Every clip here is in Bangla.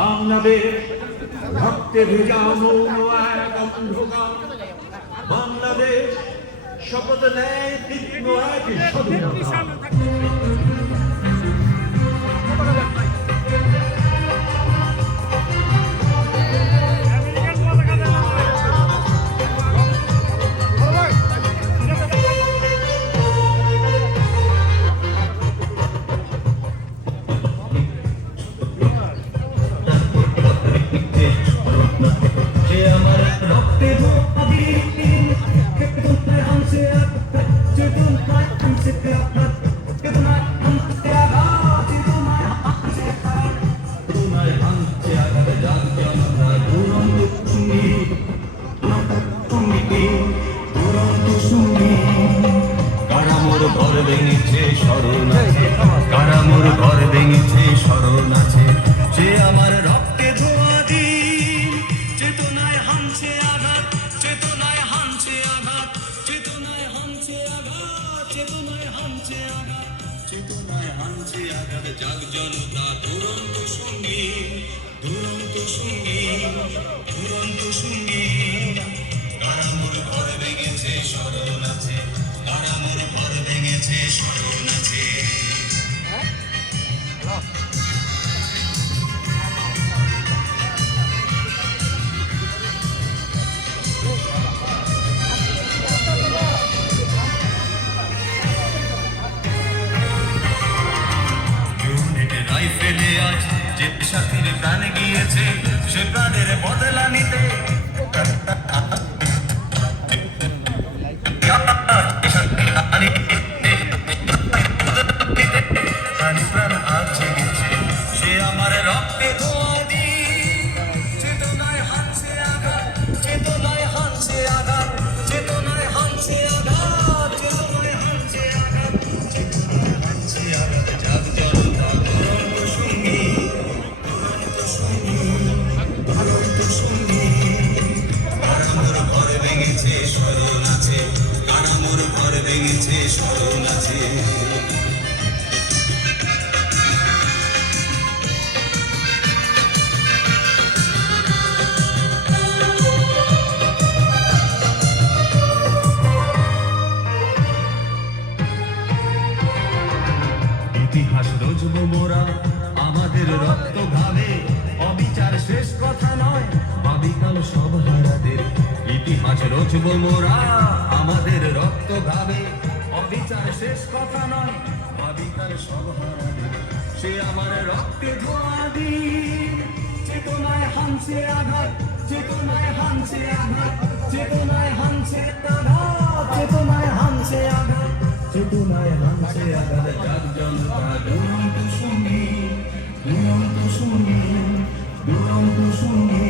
বাংলাদেশ রক্তে ভেজা মৌন এক অন্ধকার, বাংলাদেশ শপথ নেয় তীক্ষ্ণ এক স্বাধীনতা। ঘর ভেঙেছে স্মরণ আছে, কারামোর ঘর ভেঙেছে স্মরণ আছে। সে আমার রক্তে ধোয়া দিন, চেতনায় হানছে আঘাত, চেতনায় হানছে আঘাত, চেতনায় হানছে আঘাত, চেতনায় হানছে আঘাত, চেতনায় হানছে আঘাত। জাগ জনতা দুরন্ত সঙ্গী, দুরন্ত সঙ্গী, দুরন্ত সঙ্গী। কারামোর ঘর ভেঙেছে স্মরণ আছে, কারামোর ঘর ভেঙেছে স্মরণ আছে। রাইফেলে আজ যে সাথীর প্রাণ গিয়েছে, সে প্রাণের বদলা নিতে প্রাণ আজ জেগেছে। সে আমার রক্তে ধোয়া দিন, চেতনায় হানছে আঘাত, চেতনায় হানছে আঘাত, চেতনায় হানছে আঘাত, চেতনায় হানছে আঘাত, চেতনায় হানছে আঘাত। জাগ জনতা দুরন্ত সঙ্গী, দুরন্ত সঙ্গী, দুরন্ত সঙ্গী। কারামোর ঘর ভেঙেছে স্মরণ আছে, কারামোর ঘর ভেঙেছে স্মরণ আছে। ইতিহাস রচব মোরা আমাদের রক্ত ঘামে, অবিচার শেষ কথা নয়, ভাবিকাল সব হারাদের। ইতিহাস রচব মোরা আমাদের রক্ত ঘামে, অবিচার শেষ কথা নয়, ভাবিকাল সব হারাদের। সে আমার রক্তে ধোয়া দিন, চেতনায় হানছে আঘাত, চেতনায় হানছে আঘাত, চেতনায় হানছে আঘাত, চেতনায় হানছে আঘাত, চেতনায় হানছে আঘাত। জাগ জনতা দুরন্ত সঙ্গী, দুরন্ত সঙ্গী, দুরন্ত সঙ্গী।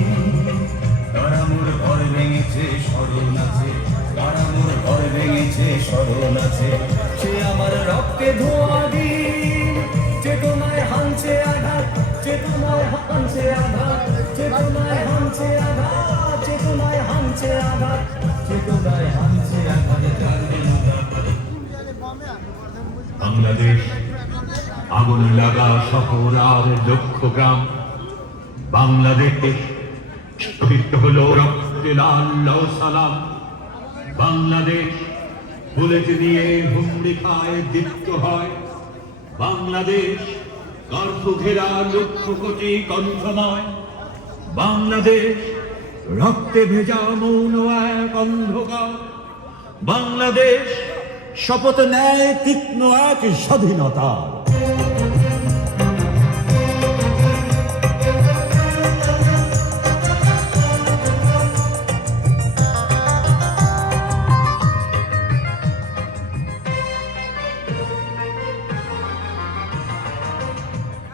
কারামোর ঘর ভেঙেছে স্মরণ আছে, কারামোর ঘর ভেঙেছে স্মরণ আছে। সে আমার রক্তে ধোয়া দিন, চেতনায় হানছে আঘাত, চেতনায় হানছে আঘাত, চেতনায় হানছে আঘাত, চেতনায় হানছে আঘাত, চেতনায় হানছে আঘাত। জাগ জনতা বাংলাদেশ আগুন লাগা শহর আর লক্ষ গ্রাম, বাংলাদেশ শহীদ হলো রক্তে লাল সালাম। বাংলাদেশ বুলেট নিয়ে হুমড়ি খায়, দীপ্ত হয়। বাংলাদেশ গর্ভ ঘেরা লক্ষ কোটি কণ্ঠময়। বাংলাদেশ রক্তে ভেজা মৌন এক অন্ধকার, বাংলাদেশ শপথ নেয় তীক্ষ্ণ এক স্বাধীনতা।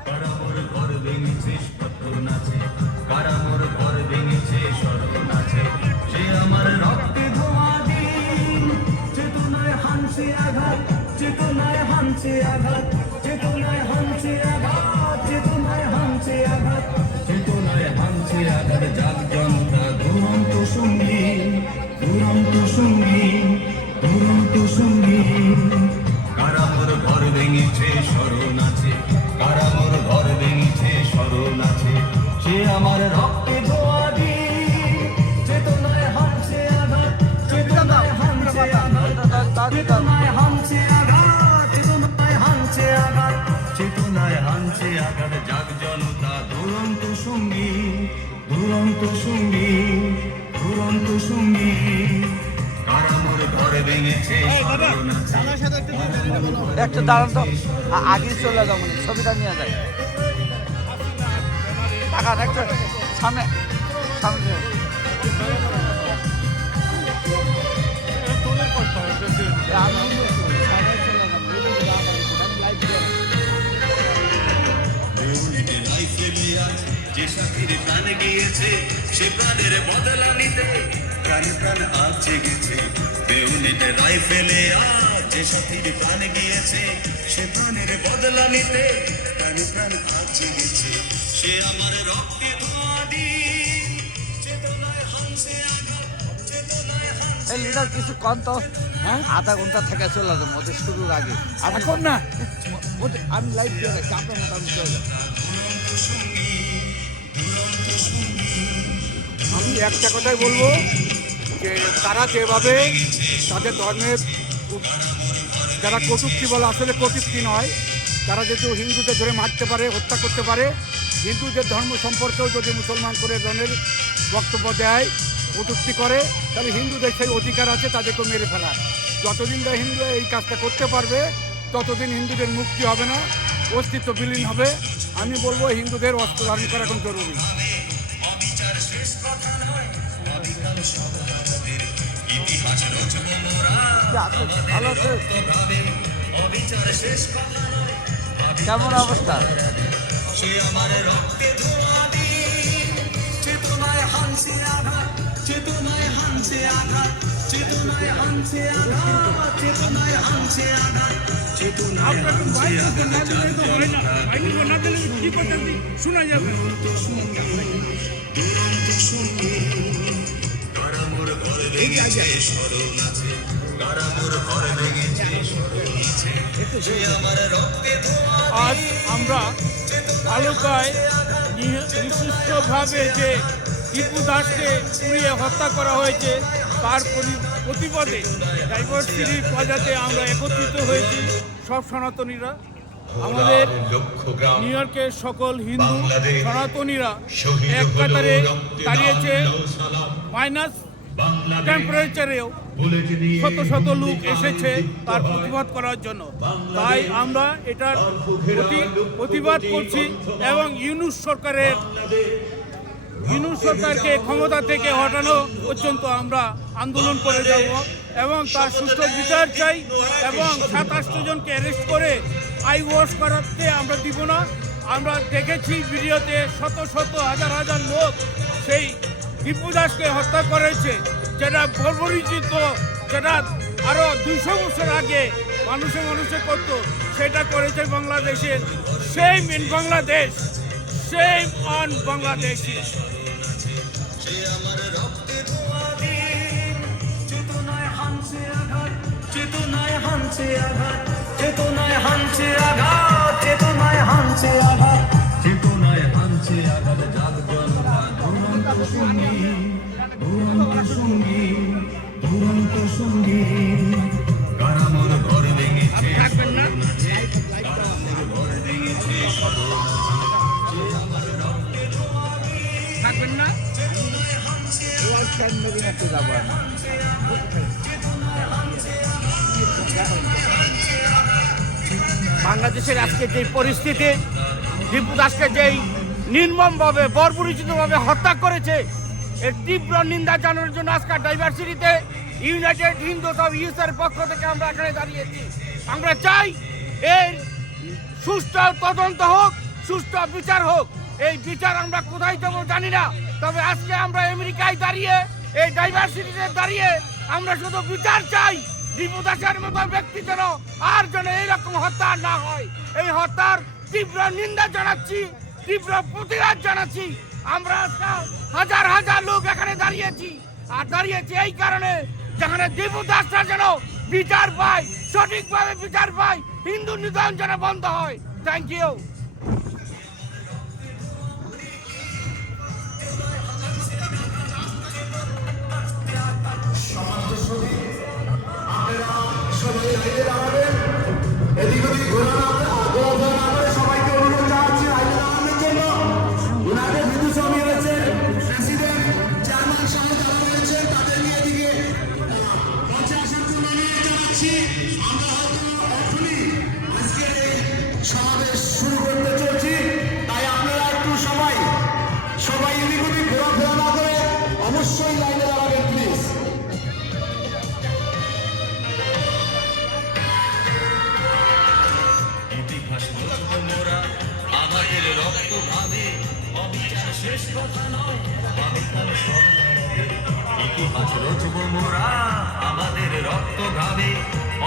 কারামোর ঘর ভেঙেছে স্মরণ আছে, কারামোর ঘর ভেঙেছে স্মরণ আছে। সে আমার রক্তে ধোয়া দিন, চেতনায় হানছে আঘাত, চেতনায় হানছে আঘাত, চেতনায় হানছে আঘাত, চেতনায় হানছে আঘাত, চেতনায় হানছে আঘাত। জাগ জনতা দুরন্ত সঙ্গী, দুরন্ত সঙ্গী, দুরন্ত সঙ্গী। কারামোর ঘর ভেঙেছে স্মরণ আছে, কারামোর ঘর ভেঙেছে স্মরণ আছে। সে আমার রক্তে ধোয়া দি চেতনায় হামছে আঘাত চেতনায় হামছে আঘাত চেতনায় হামছে আঘাত চেতনায় হামছে আঘাত চেতনায় হামছে আঘাত জাগ জনতা দুরন্ত সঙ্গী দুরন্ত সঙ্গী দুরন্ত সঙ্গী কারামোর ঘরে ভেঙেছে স্মরণ আছে একটু দাঁড়ান তো আগে চলে যাবো ছবিটা নিয়ে যায় টাকা একটু সামনে সামনে যে সাথীর প্রাণে গিয়েছে সে প্রাণের বদলা নিতে প্রাণে প্রাণ আজ জেগেছে বেউনিতে রাইফেলে আজ যে সাথীর প্রাণে গিয়েছে সে প্রাণের বদলা নিতে প্রাণে প্রাণ আজ জেগেছে সে আমার রক্তে ধোঁয়া দি চেতনায় হামছে আঘাত চেতনায় হামছে এই লিডার কিছু কম তো হ্যাঁ আধা ঘন্টা থেকে চলে যাবো ওদের শুরুর আগে এখন না আমি লাইভ দিয়ে রাখছি আপনার মতো আমি চলে যাবো আমি একটা কথাই বলবো যে তারা যেভাবে তাদের ধর্মের যারা কটূক্তি বলে আসলে কটূক্তি নয় তারা যেহেতু হিন্দুদের ধরে মারতে পারে হত্যা করতে পারে হিন্দুদের ধর্ম সম্পর্কেও যদি মুসলমান করে ধরনের বক্তব্য দেয় কটূক্তি করে তাহলে হিন্দুদের সেই অধিকার আছে তাদেরকে মেরে ফেলার যতদিন না হিন্দু এই কাজটা করতে পারবে ততদিন হিন্দুদের মুক্তি হবে না অস্তিত্ব বিলীন হবে আমি বলবো হিন্দুদের অস্ত্র ধারণ করা এখন জরুরি ভালো আছে কেমন অবস্থা সে আমার রক্তে ধোঁয়া দি চেতনায় হামছে আঘাত চেতনায় হামছে আঘাত চেতনায় হামছে আঘাত চেতনায় হামছে আঘাত চেতনায় হামছে আঘাত শোনা যাবে দুরন্ত সঙ্গী কারামোর ঘরে ভেঙেছে স্মরণ আছে কারামোর ঘরে ভেঙেছে স্মরণ আছে সে আমার রক্তে ধোঁয়া আজ আমরা তালুকায় নিঃশিষ্টভাবে যে টিপু দাসকে পুড়িয়ে হত্যা করা হয়েছে তার প্রতিবাদে ডাইভার্সিটি প্লাজাতে আমরা একত্রিত হয়েছি সব সনাতনীরা আমাদের নিউ ইয়র্কের সকল হিন্দু সনাতনীরা এক কাতারে দাঁড়িয়েছে মাইনাস টেম্পারেচারেও শত শত লোক এসেছে তার প্রতিবাদ করার জন্য তাই আমরা এটার প্রতিবাদ করছি এবং ইউনুস সরকারকে ক্ষমতা থেকে হটানো পর্যন্ত আমরা আন্দোলন করে যাব এবং তার সুষ্ঠু বিচার চাই এবং 27 জনকে অ্যারেস্ট করে আই ওয়াশ করাতে আমরা দিব না আমরা দেখেছি ভিডিওতে শত শত হাজার হাজার লোক সেই টিপু দাসকে হত্যা করেছে যেটা বর্বরিচিত যেটা আরো 200 বছর আগে মানুষে করত সেটা করেছে বাংলাদেশের same in Bangladesh same on Bangladesh সে আমার রক্তে ধোঁয়া দি চেতনায় হামছে আঘাত চেতনায় হামছে আঘাত চেতনায় হামছে আঘাত চেতনায় হামছে আঘাত চেতনায় হামছে আঘাত জাগ জনতা দুরন্ত সঙ্গী দুরন্ত সঙ্গী দুরন্ত সঙ্গী কারামোর ঘরে ভেঙেছে কারামোর ঘরে ভেঙেছে স্মরণ থাকবেন না বাংলাদেশের আজকে যে পরিস্থিতি টিপু দাসকে যেই নির্মমভাবে বর্বরিচিতভাবে হত্যা করেছে এর তীব্র নিন্দা জানানোর জন্য আজকে ডাইভার্সিটিতে ইউনাইটেড হিন্দুস অফ ইউএসের পক্ষ থেকে আমরা এখানে দাঁড়িয়েছি আমরা চাই এর সুষ্ঠু তদন্ত হোক সুষ্ঠু বিচার হোক এই বিচার আমরা কোথায় যাবো জানি না তবে আজকে আমরা আমেরিকায় দাঁড়িয়ে এই ডাইভার্সিটিতে দাঁড়িয়ে আমরা শুধু বিচার চাই টিপু দাসের মতো ব্যক্তি যেন এইরকম হত্যা না হয় এই হত্যার তীব্র নিন্দা জানাচ্ছি তীব্র প্রতিবাদ জানাচ্ছি আমরা হাজার হাজার লোক এখানে দাঁড়িয়েছি এই কারণে যেখানে টিপু দাসরা যেন বিচার পায় সঠিকভাবে বিচার পায় হিন্দু নিধন যেন বন্ধ হয় থ্যাংক ইউ শেষ কথা নয়, আগামীকাল সব হারাবে। ইতিহাস রচব মোরা আমাদের রক্ত ঘাবে,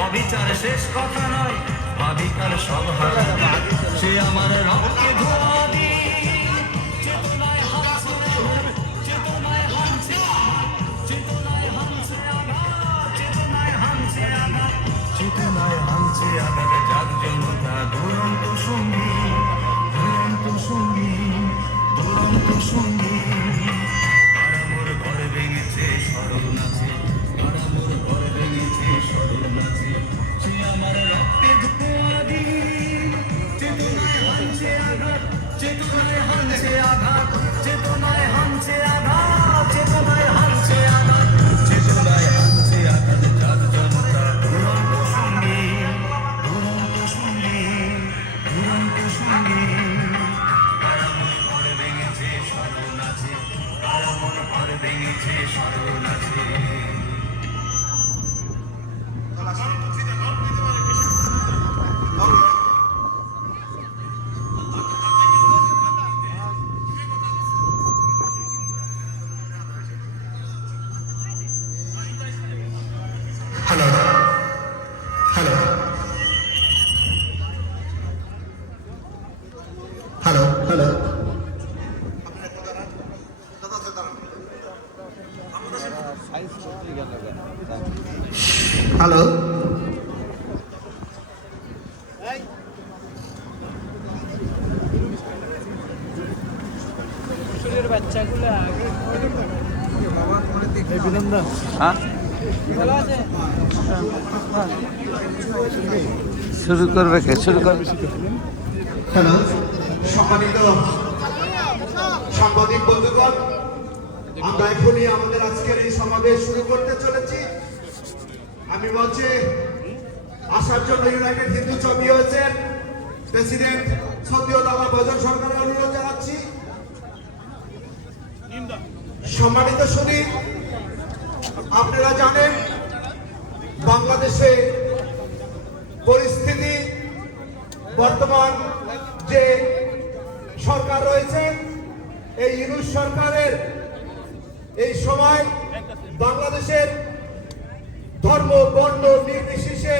অবিচার শেষ কথা নয়, আগামীকাল সব হারাবে। সে আমার রক্তে ধোয়া দিয়ে চেতনায় হাসছে, চেতনায় হাসছে, চেতনায় হাসছে আঘাত, চেতনায় হাসছে আঘাত, চেতনায় হাসছে আঘাত। জাগ জনতা দুরন্ত সঙ্গী, দুরন্ত সঙ্গী, দুরন্ত সঙ্গী। তারা মোর ঘর ভেঙেছে স্মরণ আছে, তারা মোর ঘর ভেঙেছে স্মরণ আছে। সে আমার রক্তে ধোয়া দিয়ে চেতনায় হাসছে আঘাত, চেতনায় হাসছে আঘাত, চেতনায় হাসছে আঘাত, চেতনায় হাসছে আঘাত, চেতনায় হাসছে আঘাত। জাগ জনতা দুরন্ত সঙ্গী, দুরন্ত সঙ্গী, দুরন্ত সঙ্গী। তারা মোর ঘর ভেঙেছে স্মরণ আছে, তারা মোর ঘর ভেঙেছে স্মরণ আছে। Hello hello hello hello hello বাচ্চাগুলো আগে বিনন্দন হ্যাঁ শুরু করবে কে শুরু করবে? হ্যালো সম্মানিত সাংবাদিক বন্ধুগণ, আমরা এখনই আমাদের আজকের এই সমাবেশ শুরু করতে চলেছি। আমি মঞ্চে আসার জন্য ইউনাইটেড হিন্দু জমিয়তের প্রেসিডেন্ট সদ্য দাদা ভজন সরকারের অনুরোধ জানাচ্ছি। সম্মানিত সুধী, আপনারা জানেন বাংলাদেশে পরিস্থিতি, বর্তমান যে সরকার রয়েছে এই ইউনূস সরকারের এই সময় বাংলাদেশের ধর্ম বর্ণ নির্বিশেষে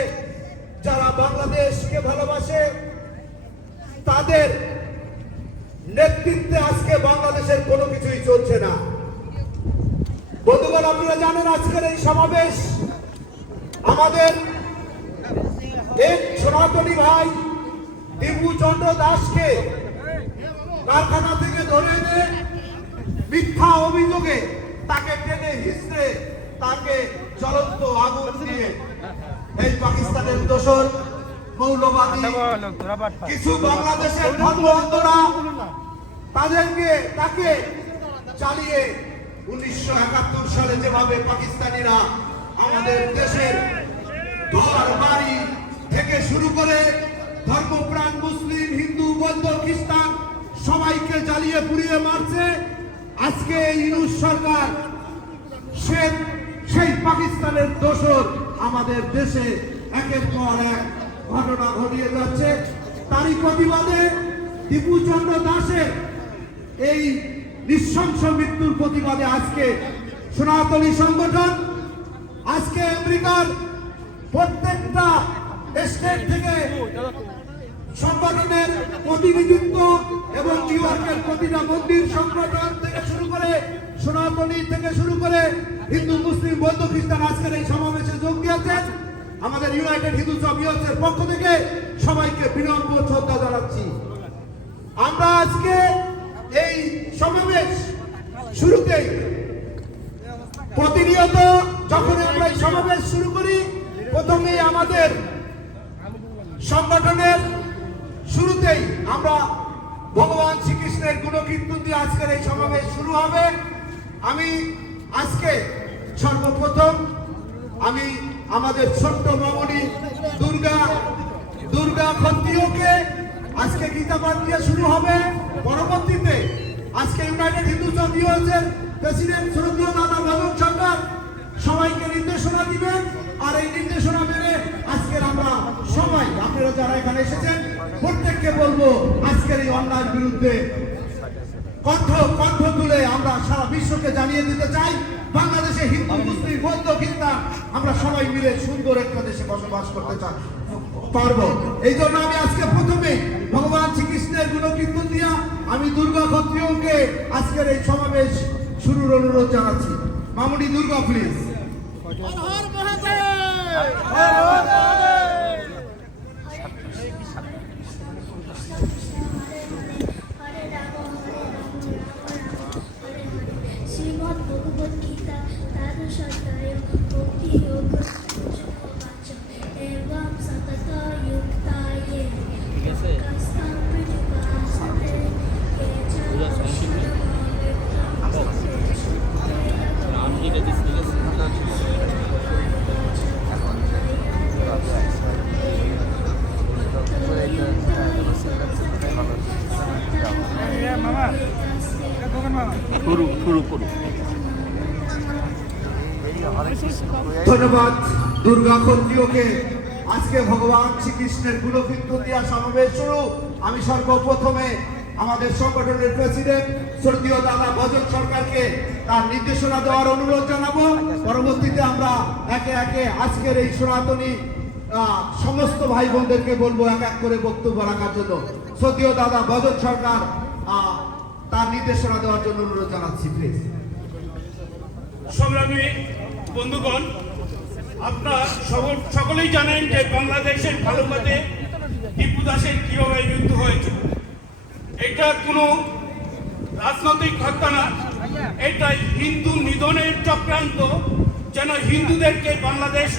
যারা বাংলাদেশকে ভালোবাসে তাদের নেতৃত্বে আজকে বাংলাদেশের কোনো কিছুই চলছে না। বন্ধুগণ, আপনারা জানেন আজকের এই সমাবেশ আমাদের এক সনাতনী ভাই দিবু চন্দ্র দাসকে কারখানা থেকে ধরে এনে মিথ্যা অভিযোগে তাকে টেনে হিসড়ে তাকে জ্বলন্ত আগুন দিয়ে এই পাকিস্তানের দোসর মৌলবাদী কিছু বাংলাদেশের ধর্মবন্ধরা তাকে চালিয়ে 1971 সালে যেভাবে পাকিস্তানিরা আমাদের দেশের ঘর বাড়ি থেকে শুরু করে ধর্মপ্রাণ মুসলিম হিন্দু বৌদ্ধ খ্রিস্টান সবাইকে জ্বালিয়ে পুড়িয়ে মারছে, আজকে ইউনূস সরকার সেই পাকিস্তানের দোসর আমাদের দেশে একের পর এক ঘটনা ঘটিয়ে যাচ্ছে। তারই প্রতিবাদে দিবু চন্দ্র দাসের এই নৃশংস মৃত্যুর প্রতিবাদে আজকে সনাতনী সংগঠন আজকে আমেরিকার প্রত্যেকটা স্টেট থেকে সংগঠনের প্রতিনিধিত্ব এবং নিউ ইয়র্কের প্রতিটা মন্দির সংগঠন থেকে শুরু করে সনাতনী থেকে শুরু করে হিন্দু মুসলিম বৌদ্ধ খ্রিস্টান আজকের এই সমাবেশে যোগ দিয়েছেন। আমাদের ইউনাইটেড হিন্দু জমিয়তের পক্ষ থেকে সবাইকে বিনম্র শ্রদ্ধা জানাচ্ছি। আমরা আজকে এই সমাবেশ শুরুতেই প্রতিনিয়ত যখন আমরা এই সমাবেশ শুরু করি প্রথমে আমাদের সংগঠনের শুরুতেই আমরা ভগবান শ্রীকৃষ্ণের গুণকীর্তন দিয়ে আজকের এই সমাবেশ শুরু হবে। আমি আজকে সর্বপ্রথম আমাদের ছোট্ট মামনি দুর্গা ক্ষত্রিয়কে আজকে গীতা পাঠ দিয়ে শুরু হবে। পরবর্তীতে আজকে ইউনাইটেড হিন্দু জমিয়তের প্রেসিডেন্ট শ্রদ্ধেয় দাদা ভজন সরকার সবাইকে নির্দেশনা দিবেন, আর এই নির্দেশনা মেনে আজকের আমরা সবাই আপনারা যারা এখানে এসেছেন প্রত্যেককে বলবো আজকের এই অন্যায়ের বিরুদ্ধে কণ্ঠ কণ্ঠ তুলে আমরা সারা বিশ্বকে জানিয়ে দিতে চাই বাংলাদেশে হিন্দু মুসলিম বৌদ্ধ খ্রিস্টান আমরা সবাই মিলে সুন্দর একটা দেশে বসবাস করতে চাই পারবো। এই জন্য আমি আজকে প্রথমে ভগবান শ্রীকৃষ্ণের গুণকীর্তন দিয়া আমি দুর্গা ক্ষত্রিয়কে আজকের এই সমাবেশ শুরুর অনুরোধ জানাচ্ছি। মামুনি দুর্গা প্লিজ। শ্রীমদ্ ভগবদ গীতা দ্বাদশ অধ্যায় ভক্তি যোগ বাচ এবং সতত যুক্তায়ে কস্তাং প্রযুগাসতে কে চ ধন্যবাদ দুর্গা ক্ষত্রিয়কে। আজকে ভগবান শ্রীকৃষ্ণের গুণকীর্তন দিয়া সমাবেশ শুরু। আমি সর্বপ্রথমে আমাদের সংগঠনের প্রেসিডেন্ট স্বর্গীয় দাদা ভজন সরকারকে তার নির্দেশনা দেওয়ার অনুরোধ জানাবো। পরবর্তীতে আমরা একে একে আজকের এই সনাতনী সমস্ত ভাই বোনদেরকে বলবো এক এক করে বক্তব্য রাখার জন্য। স্বর্গীয় দাদা ভজন সরকার তার নির্দেশনা দেওয়ার জন্য অনুরোধ জানাচ্ছি প্লিজ। সংগ্রামী বন্ধুগণ, আপনারা সকলেই জানেন যে বাংলাদেশের ভালুকাতে টিপু দাসের কিভাবে মৃত্যু হয়েছে। এটা কোনো রাজনৈতিক হত্যা না, এটা হিন্দু নিধনের চক্রান্ত, যেন হিন্দুদেরকে বাংলাদেশ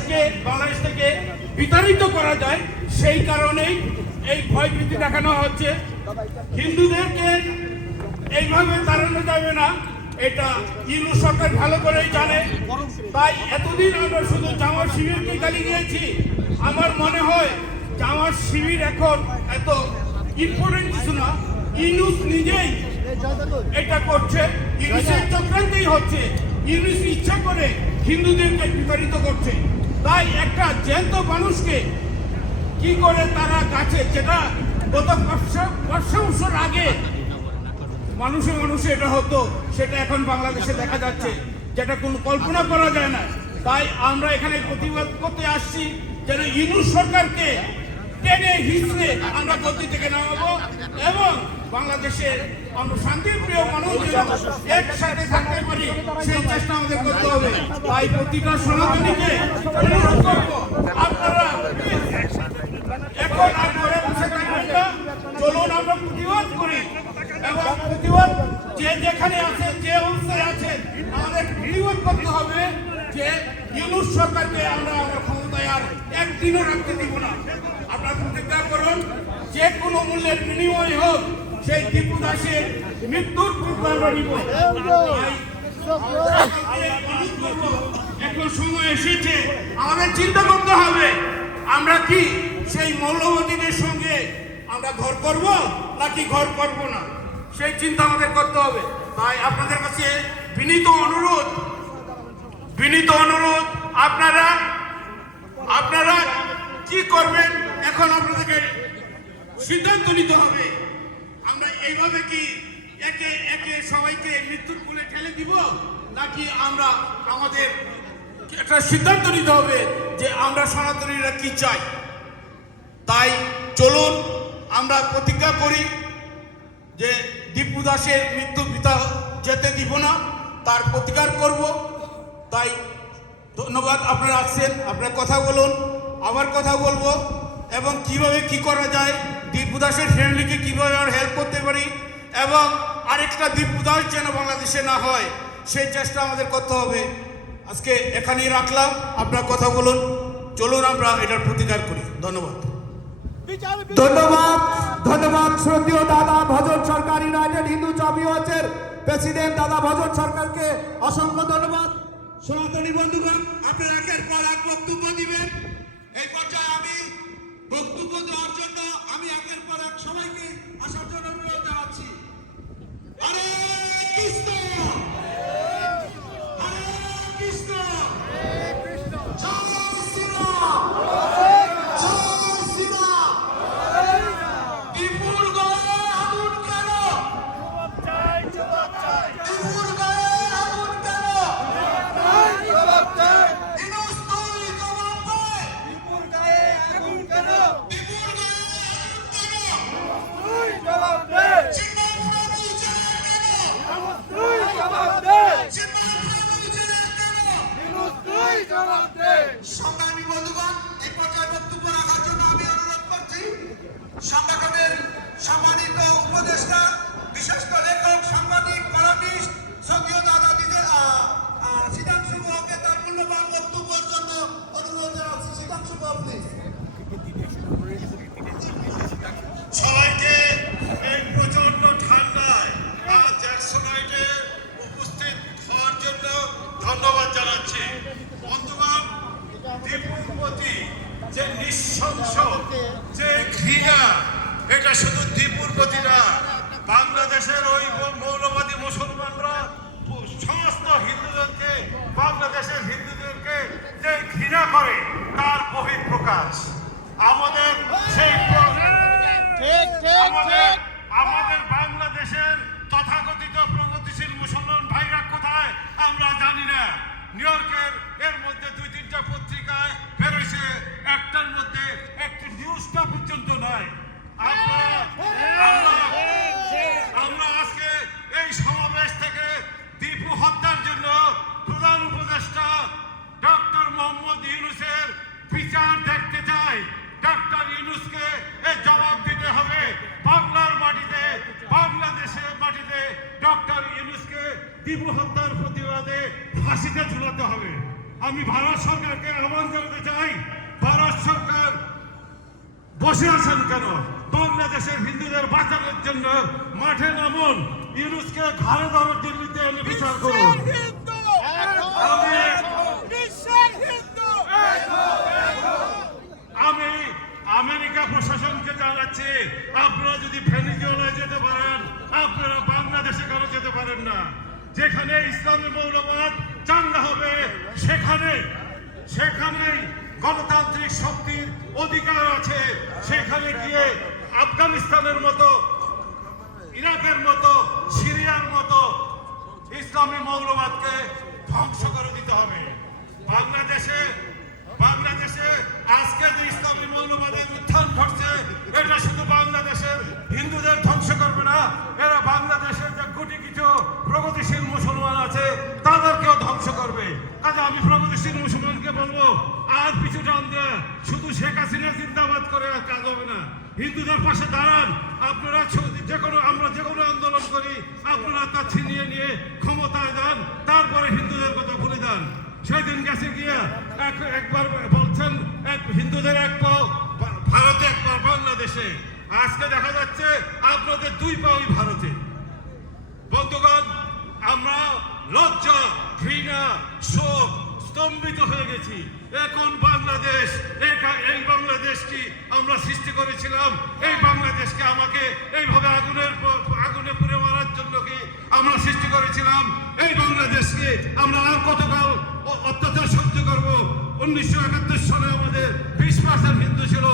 থেকে বিতাড়িত করা যায়। সেই কারণেই এই ভয়ভীতি দেখানো হচ্ছে। হিন্দুদেরকে এইভাবে তাড়ানো যাবে না, এটা ইউনূস সরকার ভালো করেই জানে। তাই এতদিন আমরা শুধু জামাত শিবিরকে গালি দিয়েছি। আমার মনে হয় জামাত শিবির এখন এত ইম্পর্টেন্ট কিছু না, ইউনূস নিজেই এটা করছে, ইউনূসের চক্রান্তেই হচ্ছে। ইউনূস ইচ্ছা করে হিন্দুদেরকে বিতাড়িত করছে। তাই একটা জ্যান্ত মানুষকে কি করে তারা গাছে, যেটা গত 500 বছর আগে মানুষে মানুষে এটা হতো, সেটা এখন বাংলাদেশে দেখা যাচ্ছে, যেটা কোনো কল্পনা করা যায় না। তাই আমরা এখানে প্রতিবাদ করতে আসছি যেন ইউনূস সরকারকে টেনে হিঁচড়ে আমরা গদি থেকে নামাবো এবং বাংলাদেশের শান্তিপ্রিয় মানুষ যেন একসাথে থাকতে পারি, সেই চেষ্টা আমাদের করতে হবে। তাই প্রতিটা সনাতনীকে অনুরোধ করবো, আপনারা এখন আর ঘরে বসে থাকবেন না, চলুন আমরা প্রতিবাদ করি। এবং প্রতিবাদ যে যেখানে আছেন, যে অবস্থায় আছেন, আমাদের প্রতিবাদ করতে হবে যে ইউনূস সরকারকে আমরা আমার ক্ষমতায় আর একদিনও রাখতে দিব না। আপনারা প্রতিজ্ঞা করুন, যে কোনো মূল্যের বিনিময় হোক সেই টিপু দাসের মৃত্যুর প্রতিবাদ নিব। এখন সময় এসেছে আমাদের চিন্তা করতে হবে, আমরা কি সেই মৌলবাদীদের সঙ্গে আমরা ঘর করব নাকি ঘর করব না, সেই চিন্তা আমাদের করতে হবে। তাই আপনাদের কাছে বিনীত অনুরোধ, আপনারা কি করবেন এখন আপনাদেরকে সিদ্ধান্ত নিতে হবে। আমরা এইভাবে কি একে একে সবাইকে মৃত্যুর কোলে ঠেলে দিব, নাকি আমরা আমাদের একটা সিদ্ধান্ত নিতে হবে যে আমরা সনাতনীরা কি চাই। তাই চলুন আমরা প্রতিজ্ঞা করি যে টিপু দাসের মৃত্যু পিতা যেতে দিব না, তার প্রতিকার করব। তাই ধন্যবাদ, আপনারা আসছেন, আপনার কথা বলুন, আমার কথা বলবো, এবং কিভাবে কি করা যায়, টিপু দাসের ফ্যামিলিকে কিভাবে আমরা হেল্প করতে পারি, এবং আরেকটা টিপু দাস যেন বাংলাদেশে না হয় সেই চেষ্টা আমাদের করতে হবে। আজকে এখানেই রাখলাম, আপনার কথা বলুন, চলুন আমরা এটার প্রতিকার করি। ধন্যবাদ। ধন্যবাদ শ্রদ্ধেয় দাদা ভজন সরকার, ইউনাইটেড হিন্দু চাপিওয়াচের প্রেসিডেন্ট দাদা ভজন সরকারকে অসংখ্য ধন্যবাদ। সনাতনী বন্ধুগণ, আপনারা একের পর এক বক্তব্য দিবেন। এই পর্যায়ে আমি বক্তব্য দেওয়ার জন্য আমি একের পর এক সবাইকে আসার জন্য অনুরোধ জানাচ্ছি। হরে কৃষ্ণ, হরে কৃষ্ণ, জয় শ্রীরাম, জয় শ্রীরাম। ত্রিপুর গড়ে আগুন কেন? প্রতি যে নৃশংস যে ঘৃণা, এটা শুধু দীপুর প্রতি না, বাংলাদেশের ওই মৌলবাদী মুসলমানরা সমস্ত হিন্দুদেরকে, বাংলাদেশের হিন্দুদেরকে যে ঘৃণা করে তার বহিঃপ্রকাশ। আমাদের সেই আমাদের বাংলাদেশের তথাকথিত প্রগতিশীল মুসলমান ভাইরা কোথায় আমরা জানি না। নিউ ইয়র্কের এর মধ্যে 2-3টা পত্রিকায় বেরোইছে, একটার মধ্যে একটি নিউজটা পর্যন্ত নয়। আমরা আজকে এই সমাবেশ থেকে দীপু হত্যার জন্য প্রধান উপদেষ্টা ডক্টর মোহাম্মদ ইউনূসের বিচার দেখতে চাই। ডক্টর ইউনূসকে এর জবাব দিতে হবে। বাংলার মাটিতে, বাংলাদেশের মাটিতে ডক্টর ইউনূসকে দীপু হত্যার প্রতিবাদে ফাঁসিতে ঝুলাতে হবে। আমি ভারত সরকারকে আহ্বান জানাতে চাই, ভারত সরকার বসে আছেন কেন? বাংলাদেশের হিন্দুদের বাঁচানোর জন্য মাঠে নামুন, ইউনূসকে ঘরে ধরে দিল্লিতে এনে বিচার করুন। আমি আমেরিকা প্রশাসনকে জানাচ্ছি, আপনারা যদি ভেনেজুয়েলায় যেতে পারেন, আপনারা বাংলাদেশে কেন যেতে পারেন না? যেখানে ইসলামী মৌলবাদ চাঙ্গা হবে, সেখানেই গণতান্ত্রিক শক্তির অধিকার আছে। সেখানে গিয়ে আফগানিস্তানের মতো, ইরাকের মতো, সিরিয়ার মতো ইসলামী মৌলবাদকে ধ্বংস করে দিতে হবে। বাংলাদেশে আজকে যে ইসলামী মৌলবাদের উত্থান ঘটছে, এটা শুধু বাংলাদেশের হিন্দুদের ধ্বংস করবে না, এরা বাংলাদেশের যে কোটি কিছু প্রগতিশীল মুসলমান আছে তাদেরকেও ধ্বংস করবে। কাজে আমি প্রগতিশীল মুসলমানকে বলবো, আর পিছু টান দেয়া শুধু শেখ হাসিনা জিন্দাবাদ করে কাজ হবে না। হিন্দুদের পাশে দাঁড়ান। আপনারা আমরা যে কোনো আন্দোলন করি, আপনারা তা ছিনিয়ে নিয়ে ক্ষমতায় যান, তারপরে হিন্দুদের কথা ভুলে যান। সেদিন গেছে গিয়া একবার বলছেন হিন্দুদের এক পাও ভারতে, এক পাও বাংলাদেশে। আজকে দেখা যাচ্ছে আপনাদের 2 পাও ভারতে। বন্ধুগণ, আমরা লজ্জা, ঘৃণা, শোক স্তম্ভিত হয়ে গেছি। এখন বাংলাদেশ, এই বাংলাদেশ কি আমরা সৃষ্টি করেছিলাম? এই বাংলাদেশকে আমাকে এইভাবে আগুনে পুড়ে মারার জন্য কি আমরা সৃষ্টি করেছিলাম? এই বাংলাদেশকে আমরা আর কতকাল অত্যাচার সহ্য করব? 1971 সালে আমাদের 20% হিন্দু ছিল,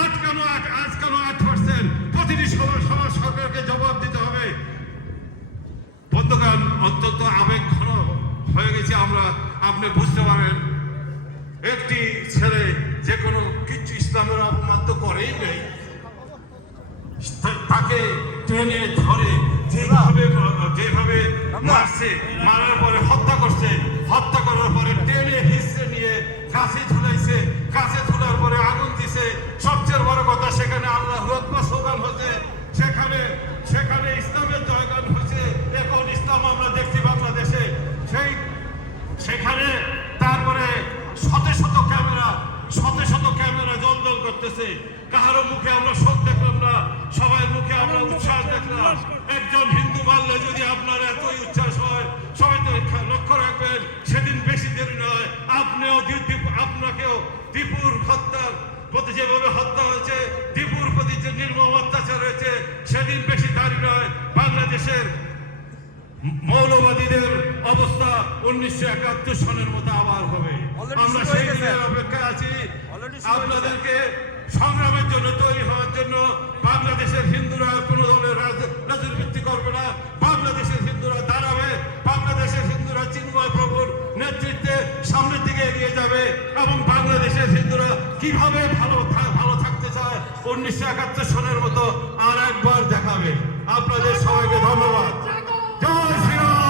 আজ কেন 8%? প্রতিটি সমাজ সরকারকে জবাব দিতে হবে। বন্ধুগণ, অত্যন্ত আবেগ ঘন হয়ে গেছে আমরা। আপনি বুঝতে পারেন, একটি ছেলে যে কোনো কিছু ইসলামের অপমান তো করেই নেই, তাকে টেনে ধরে যেভাবে মারছে, মারার পরে হত্যা করছে, হত্যা করার পরে টেনে হিসে নিয়ে গাছে ঝুলাইছে, গাছে ঝুলার পরে আগুন দিছে। সবচেয়ে বড় কথা, সেখানে আল্লাহু আকবার স্লোগান হচ্ছে, সেখানে ইসলামের জয়গান হচ্ছে। এখন ইসলাম আমরা দেখছি বাংলাদেশে, সেখানে তারপরে শত শত ক্যামেরা জল করতেছে। কাহারো মুখে আমরা শোক দেখলাম না, সবাই মুখে আমরা উচ্ছ্বাস দেখলাম। একজন হিন্দু মারলে যদি আপনার এতই উচ্ছ্বাস হয়, সবাই তো লক্ষ্য রাখবেন, সেদিন বেশি দেরি নয়, আপনাকেও দীপুর হত্যার প্রতি যেভাবে হত্যা হয়েছে, দীপুর প্রতি যে নির্মম অত্যাচার হয়েছে, সেদিন বেশি দেরি নয়। বাংলাদেশের মৌলবাদীদের অবস্থা 1971 সনের মতো আবার হবে। আমরা সেই দিনের অপেক্ষায় আছি। আপনাদেরকে সংগ্রামের জন্য, তৈরি হওয়ার জন্য বাংলাদেশের হিন্দুরা কোনো দলের রাজনীতি করবে না। বাংলাদেশের হিন্দুরা দাঁড়াবে, বাংলাদেশের হিন্দুরা চিন্ময় প্রভুর নেতৃত্বে সামনের দিকে এগিয়ে যাবে এবং বাংলাদেশের হিন্দুরা কিভাবে ভালো থাকতে চায় 1971 সনের মতো আর একবার দেখাবে। আপনাদের সবাইকে ধন্যবাদ। জয় শ্রীরাম।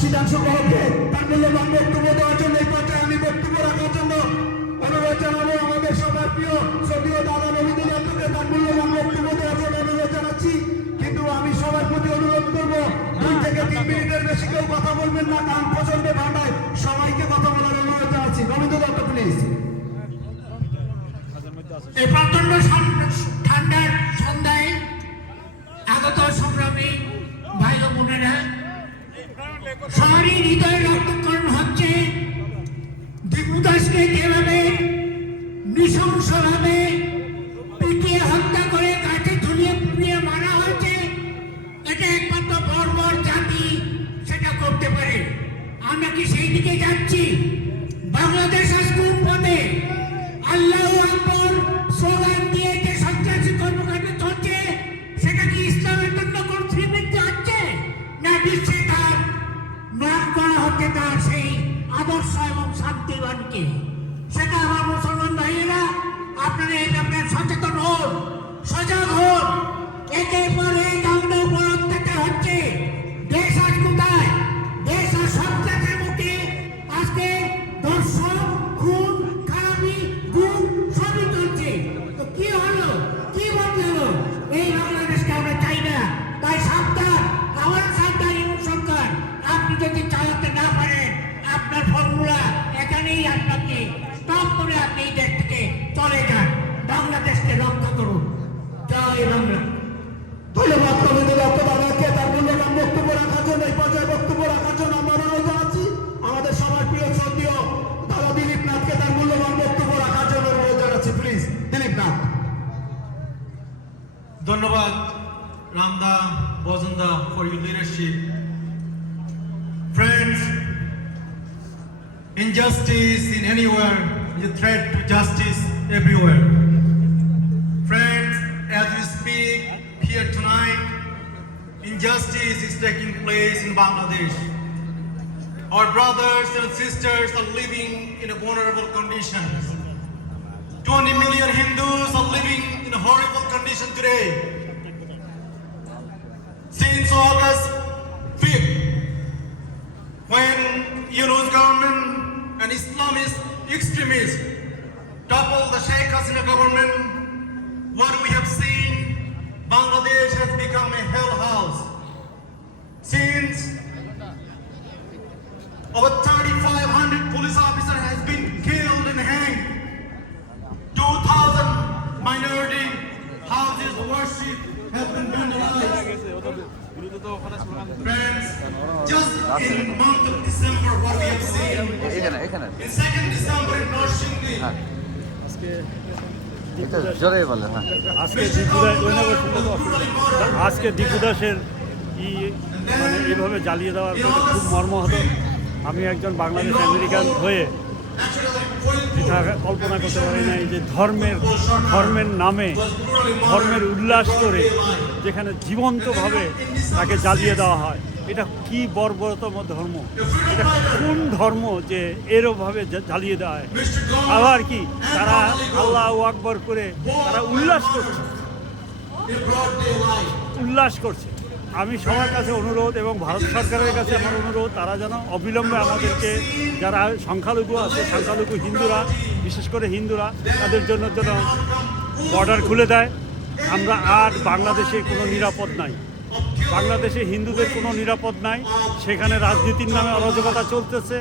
সিদ্ধান্ত মূল্যবান বক্তব্য দেওয়ার জন্য এই পর্যায়ে আমি বক্তব্য রাখার জন্য অনুরোধ জানাবো আমাদের সবার প্রিয় শ্রদ্ধেয় দাদা রবীন্দ্র দত্তকে তার মূল্যবান বক্তব্য দেওয়ার জন্য অনুরোধ জানাচ্ছি। কিন্তু আমি সবার প্রতি অনুরোধ করবো 2 থেকে 3 মিনিটের বেশি কেউ কথা বলবেন না, কারণ প্রচন্ড ঠান্ডায় সবাইকে কথা বলার অনুরোধ জানাচ্ছি। রবীন্দ্র দত্ত প্লিজ। এই প্রচন্ড ঠান্ডার সন্ধ্যায় আগত সংগ্রামী ভাই ও বোনেরা, সবারই হৃদয়ে রক্তক্ষরণ হচ্ছে। দীপু দাসকে যেভাবে নৃশংসভাবে পিটিয়ে হত্যা করে কাঠে ঝুলিয়ে পুড়িয়ে মারা হয়েছে, এটা একমাত্র বর্বর জাতি সেটা করতে পারে। আমরা কি সেই দিকে যাচ্ছি? বাংলাদেশ আজ কোন পথে? আল্লাহু আকবার স্লোগান দিয়ে যে সন্ত্রাসী কর্মকাণ্ড চলছে, সেটা কি ইসলামের জন্য কোন শ্রীবৃদ্ধি হচ্ছে, না বিশ্বে তার ম্লান করা হচ্ছে তার সেই আদর্শ এবং শান্তিবানকে? সেটা আমার মুসলমান ভাইয়েরা, আপনারা এই ব্যাপারে সচেতন হন, সজাগ হন। একের পর এক আমাদের উপর অত্যাচার হচ্ছে। দেশ আজ কোথায়? দেশ আর সন্ত্রাসের মুখে আজকে দর্শন, খুন, খারাপি, গুম সবই চলছে। তো কি হলো? কি বদলালো? এই বাংলাদেশকে আমরা চাই না। তাই সাবধান, আমার সাবধান ইউনুস সরকার। আপনি যদি চালাতে না পারেন, আপনার ফর্মুলা এখানেই আপনাকে স্টপ করে আপনি এই দেশ থেকে চলে যান। বাংলাদেশকে রক্ষা করুন। জয় বাংলা। ধন্যবাদ রবীন্দ্র দত্ত দাদাকে তার মূল্যবান বক্তব্য রাখার জন্য। এই পর্যায়ে বক্তব্য রাখার জন্য আমরা অনুরোধ জানাচ্ছি আমাদের সবার প্রিয় শ্রদ্ধেয় দাদা দিলীপ নাথকে তার মূল্যবান বক্তব্য রাখার জন্য অনুরোধ জানাচ্ছি। প্লিজ দিলীপ নাথ। ধন্যবাদ Ramda, Bozunda for your leadership. Friends, injustice in anywhere is a threat to justice everywhere. Friends, as we speak here tonight, injustice is taking place in Bangladesh. Our brothers and sisters are living in vulnerable conditions. 20 million Hindus are living in a horrible condition today. Since August 5th, when Yunus government and Islamist extremists toppled the Sheikh Hasina government, what we have seen, Bangladesh has become a hell house. Since over 3,500 police officers has been killed and hanged, 2,000 minority houses of worship have been vandalized. Friends, just in the month of December, what we have seen, in 2nd December in Norshindi, আজকে দীপু দাসের মানে এইভাবে জ্বালিয়ে দেওয়ার খুব মর্মাহত। আমি একজন বাংলাদেশ আমেরিকান হয়ে এটা কল্পনা করতে পারি নাই যে ধর্মের নামে ধর্মের উল্লাস করে যেখানে জীবন্তভাবে তাকে জ্বালিয়ে দেওয়া হয়। এটা কি বর্বরতম ধর্ম? এটা কোন ধর্ম যে এরভাবে জ্বালিয়ে দেওয়া হয়? আবার কি তারা আল্লাহু আকবার করে তারা উল্লাস করছে। আমি সবার কাছে অনুরোধ এবং ভারত সরকারের কাছে আমার অনুরোধ, তারা যেন অবিলম্বে আমাদেরকে, যারা সংখ্যালঘু আছে, সংখ্যালঘু হিন্দুরা, বিশেষ করে হিন্দুরা, তাদের জন্য যেন বর্ডার খুলে দেয়। আমরা আর বাংলাদেশে কোনো নিরাপদ নাই, বাংলাদেশে হিন্দুদের কোনো নিরাপদ নাই। সেখানে রাজনীতির নামে অরাজকতা চলতেছে,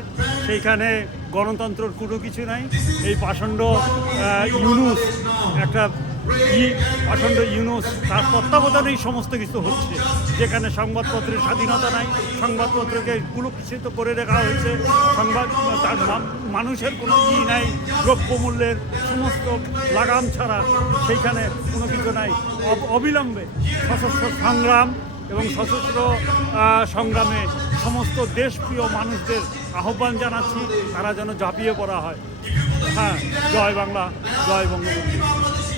সেইখানে গণতন্ত্রের কোনো কিছু নাই। এই পাষণ্ড ইউনুস ইউনুস তার তত্ত্বাবধানেই সমস্ত কিছু হচ্ছে, যেখানে সংবাদপত্রের স্বাধীনতা নাই, সংবাদপত্রকে কুলুষিত করে রাখা হয়েছে, তার মানুষের কোনো নাই, দ্রব্যমূল্যের সমস্ত লাগাম ছাড়া সেইখানে কোনো কিছু নাই। অবিলম্বে সশস্ত্র সংগ্রাম এবং সশস্ত্র সংগ্রামে সমস্ত দেশপ্রিয় মানুষদের আহ্বান জানাচ্ছি, তারা যেন ঝাঁপিয়ে পড়া হয়। হ্যাঁ, জয় বাংলা, জয় বঙ্গবন্ধু।